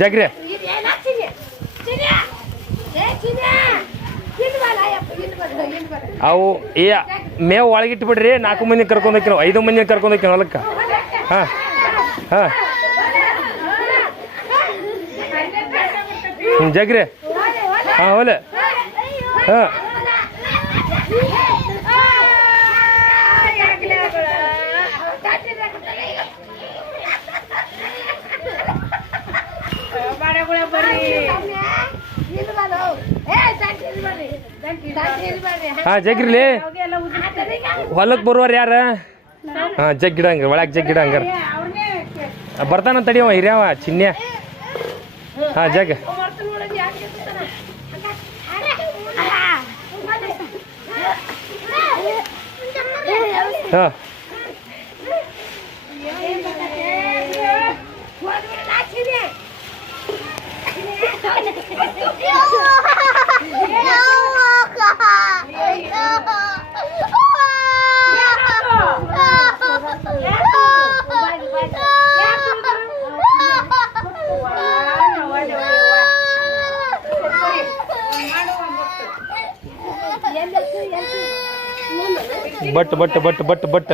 ಜಗ್ರಿ ಅವು ಏ ಮೇವು ಒಳಗಿಟ್ಟು ಬಿಡ್ರಿ 4 ಮಂದಿ ಕರ್ಕೊಂಡೋಕಿನ 5 ಮಂದಿ ಕರ್ಕೊಂಡೋಕಿನ ಹೊಲಕ್ಕೆ ಹಾಂ ಹಾಂ ಜಗ್ರಿ ಹಾಂ ಹೊಲೆ ಹಾಂ ಹಾಂ ಜಗ್ರಿಲಿ ಹೊಲಕ್ಕೆ ಬರುವಾರ ಯಾರ ಹಾಂ ಜಗ್ಗಿಡ ಹಂಗಾರ ಒಳಗೆ ಜಗ್ಗಿಡ ಹಂಗಾರ ಬರ್ತಾನಂತ ತಡಿಯವ ಹಿರಿಯವ ಚಿನ್ನೆ ಹಾಂ ಜಗ್ ಹಾಂ ಬಟ್